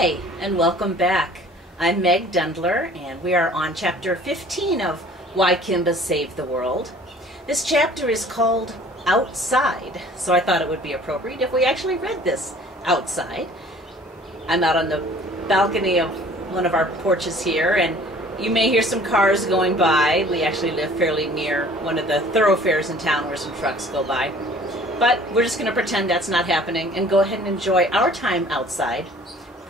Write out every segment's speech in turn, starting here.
Hi, and welcome back. I'm Meg Dendler, and we are on chapter 15 of Why Kimba Saved the World. This chapter is called Outside, so I thought it would be appropriate if we actually read this outside. I'm out on the balcony of one of our porches here, and you may hear some cars going by. We actually live fairly near one of the thoroughfares in town where some trucks go by. But we're just going to pretend that's not happening and go ahead and enjoy our time outside.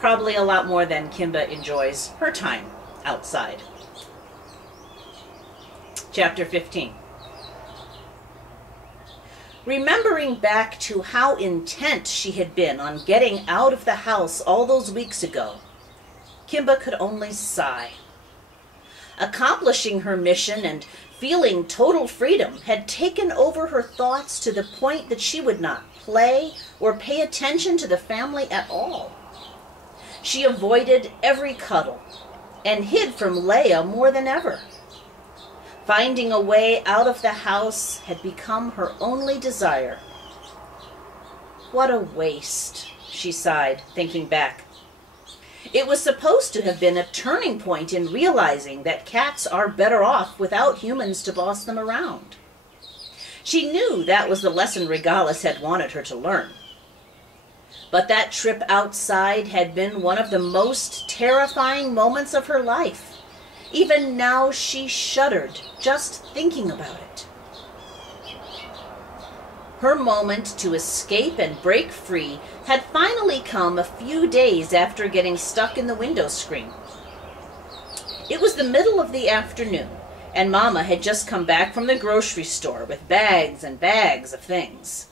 Probably a lot more than Kimba enjoys her time outside. Chapter 15. Remembering back to how intent she had been on getting out of the house all those weeks ago, Kimba could only sigh. Accomplishing her mission and feeling total freedom had taken over her thoughts to the point that she would not play or pay attention to the family at all. She avoided every cuddle and hid from Leah more than ever. Finding a way out of the house had become her only desire. What a waste, she sighed, thinking back. It was supposed to have been a turning point in realizing that cats are better off without humans to boss them around. She knew that was the lesson Regalis had wanted her to learn. But that trip outside had been one of the most terrifying moments of her life. Even now she shuddered just thinking about it. Her moment to escape and break free had finally come a few days after getting stuck in the window screen. It was the middle of the afternoon, and Mama had just come back from the grocery store with bags and bags of things.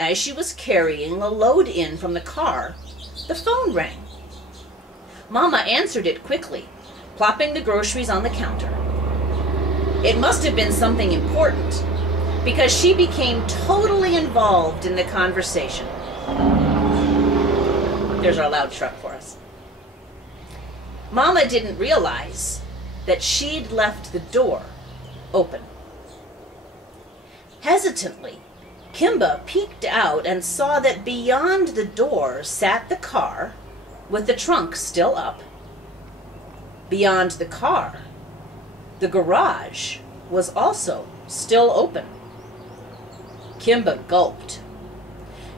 As she was carrying a load in from the car, the phone rang. Mama answered it quickly, plopping the groceries on the counter. It must have been something important, because she became totally involved in the conversation. There's our loud truck for us. Mama didn't realize that she'd left the door open. Hesitantly, Kimba peeked out and saw that beyond the door sat the car, with the trunk still up. Beyond the car, the garage was also still open. Kimba gulped.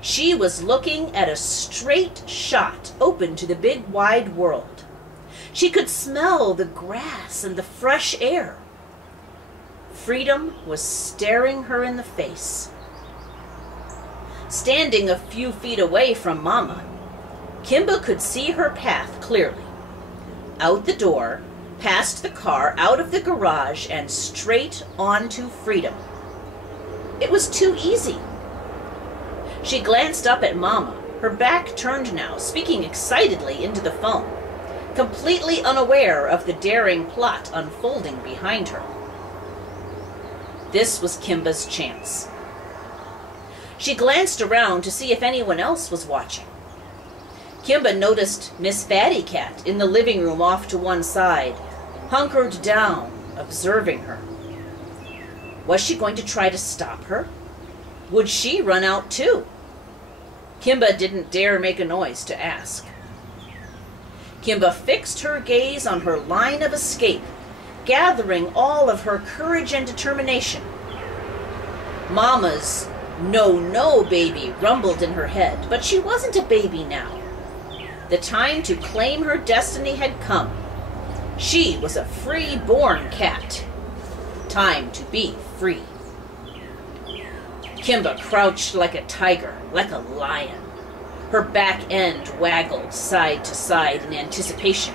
She was looking at a straight shot open to the big wide world. She could smell the grass and the fresh air. Freedom was staring her in the face. Standing a few feet away from Mama, Kimba could see her path clearly. Out the door, past the car, out of the garage, and straight onto freedom. It was too easy. She glanced up at Mama, her back turned now, speaking excitedly into the phone, completely unaware of the daring plot unfolding behind her. This was Kimba's chance. She glanced around to see if anyone else was watching. Kimba noticed Miss Fatty Cat in the living room off to one side, hunkered down, observing her. Was she going to try to stop her? Would she run out too? Kimba didn't dare make a noise to ask. Kimba fixed her gaze on her line of escape, gathering all of her courage and determination. Mama's "No, no, baby" rumbled in her head, but she wasn't a baby now. The time to claim her destiny had come. She was a free-born cat. Time to be free. Kimba crouched like a tiger, like a lion. Her back end waggled side to side in anticipation.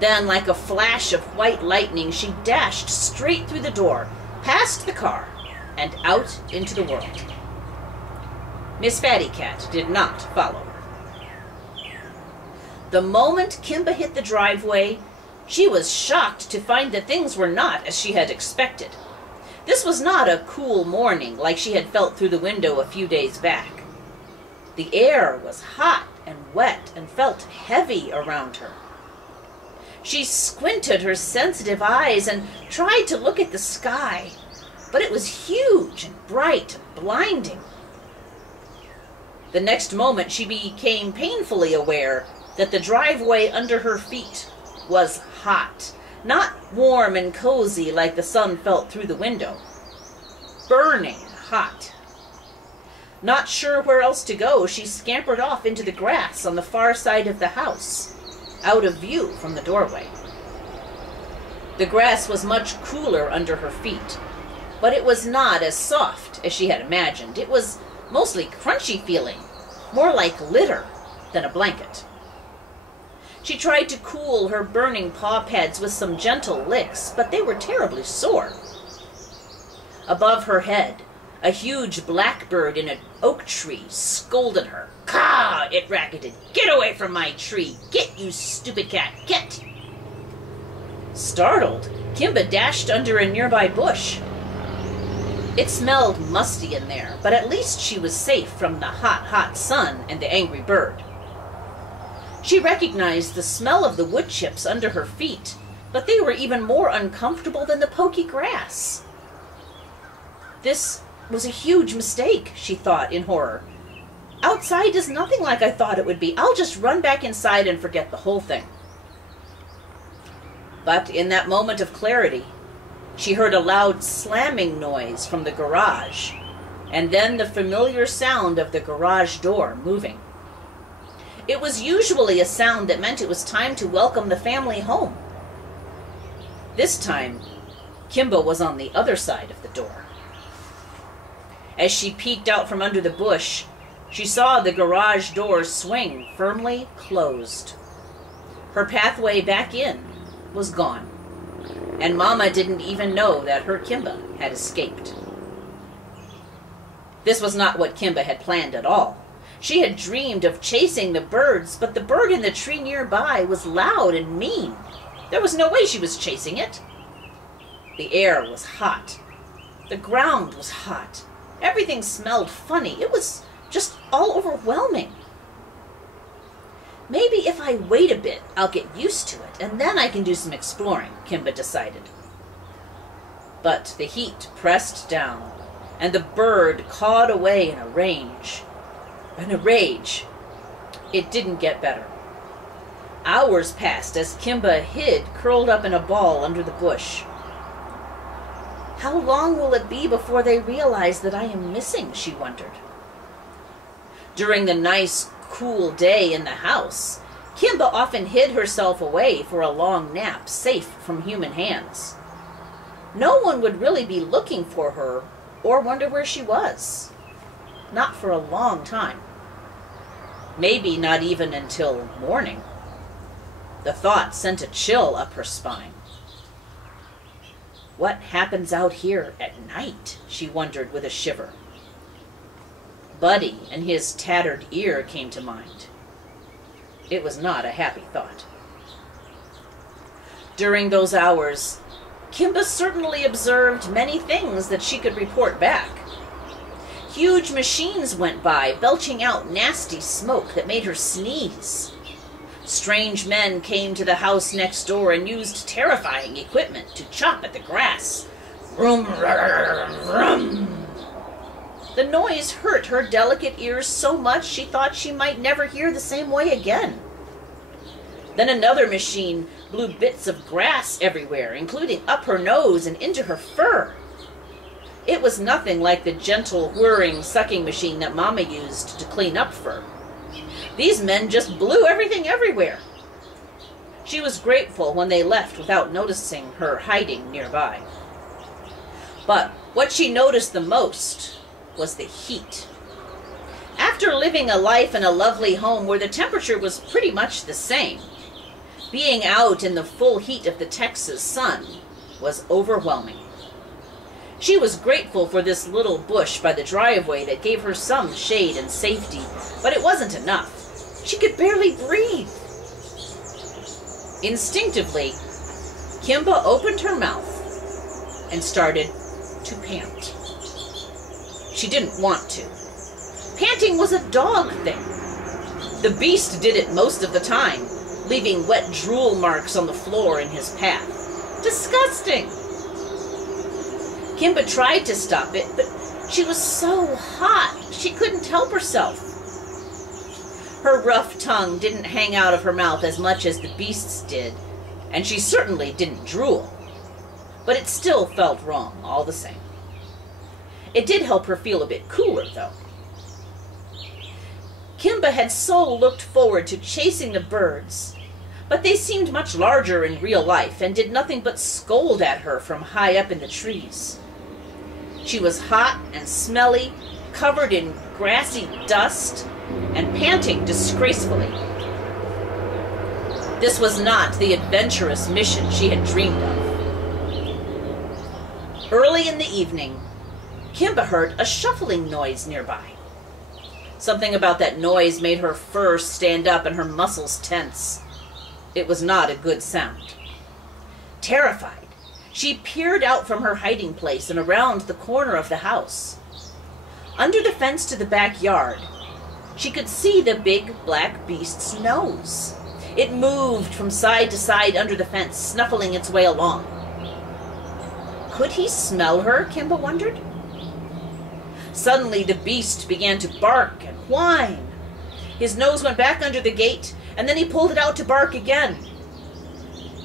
Then, like a flash of white lightning, she dashed straight through the door, past the car, and out into the world. Miss Fatty Cat did not follow her. The moment Kimba hit the driveway, she was shocked to find that things were not as she had expected. This was not a cool morning like she had felt through the window a few days back. The air was hot and wet and felt heavy around her. She squinted her sensitive eyes and tried to look at the sky, but it was huge and bright and blinding. The next moment she became painfully aware that the driveway under her feet was hot. Not warm and cozy like the sun felt through the window. Burning hot. Not sure where else to go, she scampered off into the grass on the far side of the house, out of view from the doorway. The grass was much cooler under her feet, but it was not as soft as she had imagined. It was mostly crunchy feeling, more like litter than a blanket. She tried to cool her burning paw pads with some gentle licks, but they were terribly sore. Above her head, a huge blackbird in an oak tree scolded her. "Caw!" it racketed. "Get away from my tree! Get, you stupid cat, get!" Startled, Kimba dashed under a nearby bush. It smelled musty in there, but at least she was safe from the hot, hot sun and the angry bird. She recognized the smell of the wood chips under her feet, but they were even more uncomfortable than the pokey grass. This was a huge mistake, she thought in horror. Outside is nothing like I thought it would be. I'll just run back inside and forget the whole thing. But in that moment of clarity, she heard a loud slamming noise from the garage, and then the familiar sound of the garage door moving. It was usually a sound that meant it was time to welcome the family home. This time, Kimba was on the other side of the door. As she peeked out from under the bush, she saw the garage door swing firmly closed. Her pathway back in was gone, and Mama didn't even know that her Kimba had escaped. This was not what Kimba had planned at all. She had dreamed of chasing the birds, but the bird in the tree nearby was loud and mean. There was no way she was chasing it. The air was hot. The ground was hot. Everything smelled funny. It was just all overwhelming. Maybe if I wait a bit, I'll get used to it, and then I can do some exploring, Kimba decided. But the heat pressed down, and the bird cawed away in a rage. It didn't get better. Hours passed as Kimba hid, curled up in a ball under the bush. How long will it be before they realize that I am missing, she wondered. During the nice, cool day in the house, Kimba often hid herself away for a long nap, safe from human hands. No one would really be looking for her or wonder where she was. Not for a long time. Maybe not even until morning. The thought sent a chill up her spine. What happens out here at night? She wondered with a shiver. Buddy and his tattered ear came to mind. It was not a happy thought. During those hours, Kimba certainly observed many things that she could report back. Huge machines went by, belching out nasty smoke that made her sneeze. Strange men came to the house next door and used terrifying equipment to chop at the grass. Vroom, vroom, vroom. The noise hurt her delicate ears so much she thought she might never hear the same way again. Then another machine blew bits of grass everywhere, including up her nose and into her fur. It was nothing like the gentle, whirring sucking machine that Mama used to clean up fur. These men just blew everything everywhere. She was grateful when they left without noticing her hiding nearby. But what she noticed the most was the heat. After living a life in a lovely home where the temperature was pretty much the same, being out in the full heat of the Texas sun was overwhelming. She was grateful for this little bush by the driveway that gave her some shade and safety, but it wasn't enough. She could barely breathe. Instinctively, Kimba opened her mouth and started to pant. She didn't want to. Panting was a dog thing. The beast did it most of the time, leaving wet drool marks on the floor in his path. Disgusting! Kimba tried to stop it, but she was so hot she couldn't help herself. Her rough tongue didn't hang out of her mouth as much as the beast's did, and she certainly didn't drool. But it still felt wrong, all the same. It did help her feel a bit cooler, though. Kimba had so looked forward to chasing the birds, but they seemed much larger in real life and did nothing but scold at her from high up in the trees. She was hot and smelly, covered in grassy dust, and panting disgracefully. This was not the adventurous mission she had dreamed of. Early in the evening, Kimba heard a shuffling noise nearby. Something about that noise made her fur stand up and her muscles tense. It was not a good sound. Terrified, she peered out from her hiding place and around the corner of the house. Under the fence to the backyard, she could see the big black beast's nose. It moved from side to side under the fence, snuffling its way along. Could he smell her, Kimba wondered? Suddenly the beast began to bark and whine. His nose went back under the gate, and then he pulled it out to bark again.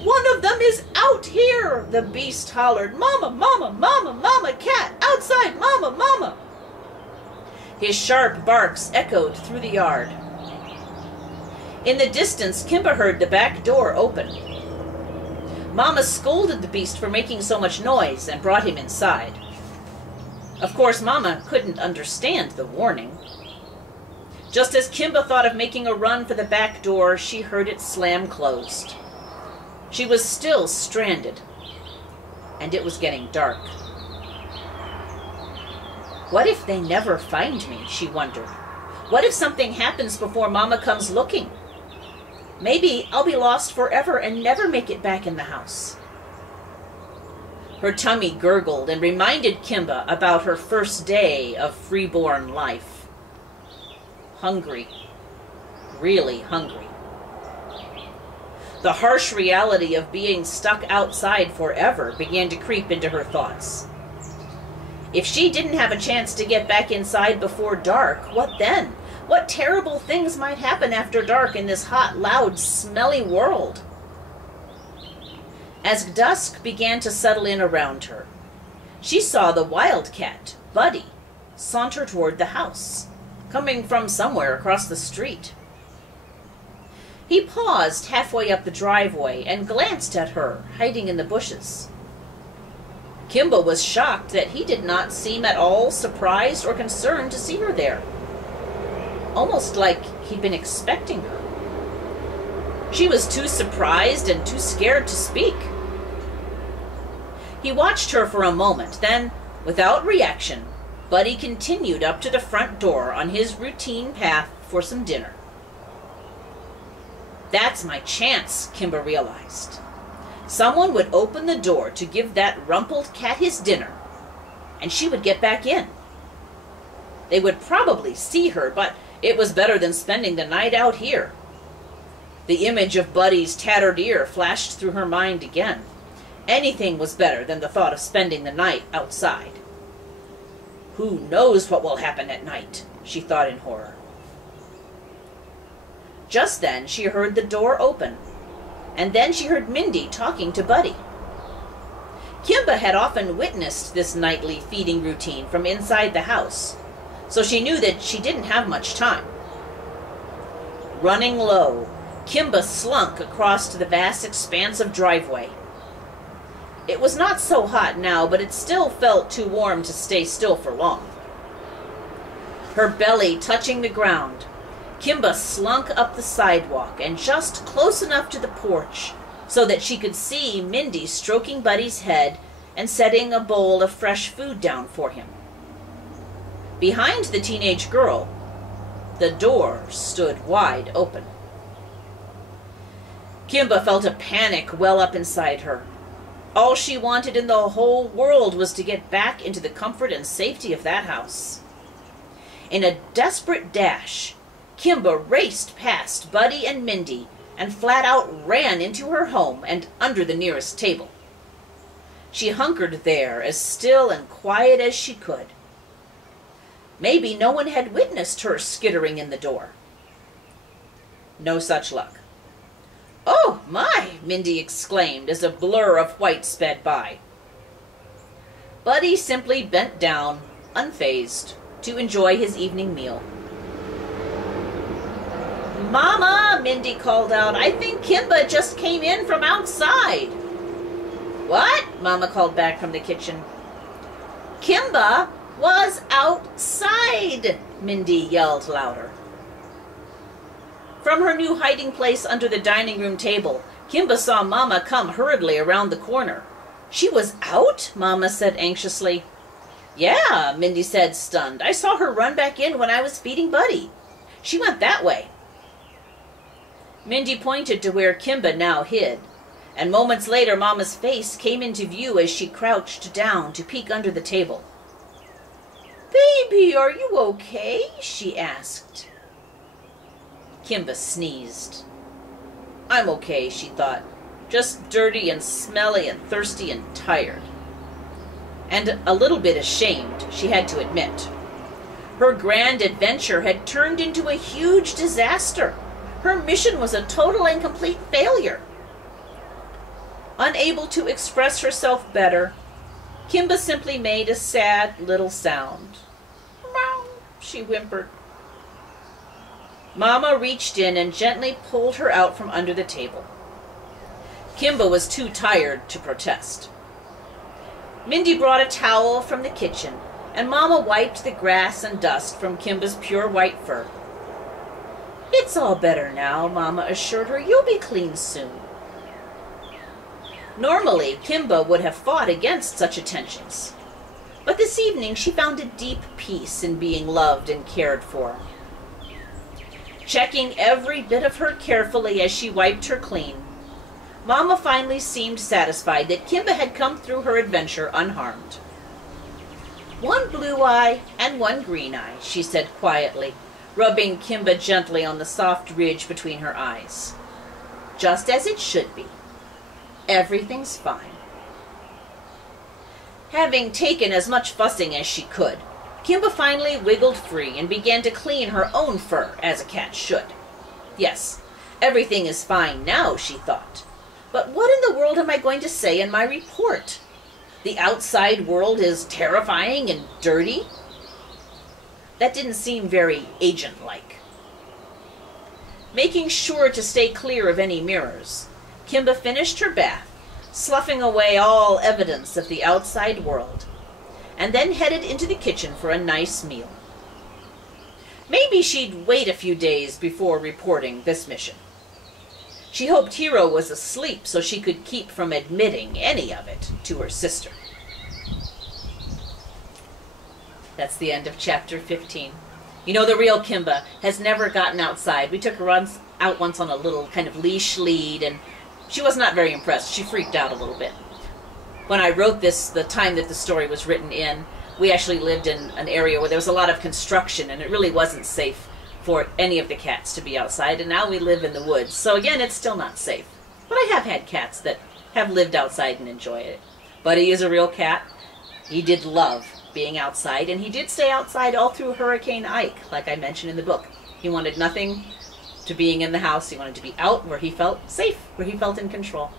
"One of them is out here!" the beast hollered. "Mama, mama, mama, mama, cat, outside, mama, mama!" His sharp barks echoed through the yard. In the distance, Kimba heard the back door open. Mama scolded the beast for making so much noise and brought him inside. Of course, Mama couldn't understand the warning. Just as Kimba thought of making a run for the back door, she heard it slam closed. She was still stranded, and it was getting dark. What if they never find me, she wondered. What if something happens before Mama comes looking? Maybe I'll be lost forever and never make it back in the house. Her tummy gurgled and reminded Kimba about her first day of freeborn life. Hungry. Really hungry. The harsh reality of being stuck outside forever began to creep into her thoughts. If she didn't have a chance to get back inside before dark, what then? What terrible things might happen after dark in this hot, loud, smelly world? As dusk began to settle in around her, she saw the wildcat, Buddy, saunter toward the house, coming from somewhere across the street. He paused halfway up the driveway and glanced at her, hiding in the bushes. Kimba was shocked that he did not seem at all surprised or concerned to see her there. Almost like he'd been expecting her. She was too surprised and too scared to speak. He watched her for a moment, then, without reaction, Buddy continued up to the front door on his routine path for some dinner. That's my chance, Kimba realized. Someone would open the door to give that rumpled cat his dinner, and she would get back in. They would probably see her, but it was better than spending the night out here. The image of Buddy's tattered ear flashed through her mind again. Anything was better than the thought of spending the night outside. Who knows what will happen at night, she thought in horror. Just then she heard the door open, and then she heard Mindy talking to Buddy. Kimba had often witnessed this nightly feeding routine from inside the house, so she knew that she didn't have much time. Running low, Kimba slunk across to the vast expanse of driveway. It was not so hot now, but it still felt too warm to stay still for long. Her belly touching the ground, Kimba slunk up the sidewalk and just close enough to the porch so that she could see Mindy stroking Buddy's head and setting a bowl of fresh food down for him. Behind the teenage girl, the door stood wide open. Kimba felt a panic well up inside her. All she wanted in the whole world was to get back into the comfort and safety of that house. In a desperate dash, Kimba raced past Buddy and Mindy and flat out ran into her home and under the nearest table. She hunkered there as still and quiet as she could. Maybe no one had witnessed her skittering in the door. No such luck. "Oh, my!" Mindy exclaimed as a blur of white sped by. Buddy simply bent down, unfazed, to enjoy his evening meal. "Mama," Mindy called out, "I think Kimba just came in from outside." "What?" Mama called back from the kitchen. "Kimba was outside," Mindy yelled louder. From her new hiding place under the dining room table, Kimba saw Mama come hurriedly around the corner. "She was out?" Mama said anxiously. "Yeah," Mindy said, stunned. "I saw her run back in when I was feeding Buddy. She went that way." Mindy pointed to where Kimba now hid, and moments later Mama's face came into view as she crouched down to peek under the table. "Baby, are you okay?" she asked. Kimba sneezed. "I'm okay," she thought. "Just dirty and smelly and thirsty and tired." And a little bit ashamed, she had to admit. Her grand adventure had turned into a huge disaster. Her mission was a total and complete failure. Unable to express herself better, Kimba simply made a sad little sound. "Meow," she whimpered. Mama reached in and gently pulled her out from under the table. Kimba was too tired to protest. Mindy brought a towel from the kitchen, and Mama wiped the grass and dust from Kimba's pure white fur. "It's all better now," Mama assured her. "You'll be clean soon." Normally, Kimba would have fought against such attentions, but this evening she found a deep peace in being loved and cared for. Checking every bit of her carefully as she wiped her clean, Mama finally seemed satisfied that Kimba had come through her adventure unharmed. "One blue eye and one green eye," she said quietly, rubbing Kimba gently on the soft ridge between her eyes. "Just as it should be. Everything's fine." Having taken as much fussing as she could, Kimba finally wiggled free and began to clean her own fur, as a cat should. Yes, everything is fine now, she thought. But what in the world am I going to say in my report? The outside world is terrifying and dirty? That didn't seem very agent-like. Making sure to stay clear of any mirrors, Kimba finished her bath, sloughing away all evidence of the outside world, and then headed into the kitchen for a nice meal. Maybe she'd wait a few days before reporting this mission. She hoped Hero was asleep so she could keep from admitting any of it to her sister. That's the end of chapter 15. You know, the real Kimba has never gotten outside. We took her out once on a little kind of leash lead, and she was not very impressed. She freaked out a little bit. When I wrote this, the time that the story was written in, we actually lived in an area where there was a lot of construction, and it really wasn't safe for any of the cats to be outside, and now we live in the woods. So again, it's still not safe. But I have had cats that have lived outside and enjoy it. Buddy is a real cat. He did love being outside, and he did stay outside all through Hurricane Ike, like I mentioned in the book. He wanted nothing to being in the house. He wanted to be out where he felt safe, where he felt in control.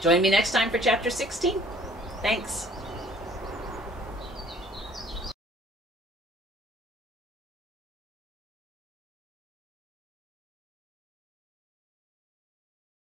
Join me next time for chapter 16. Thanks.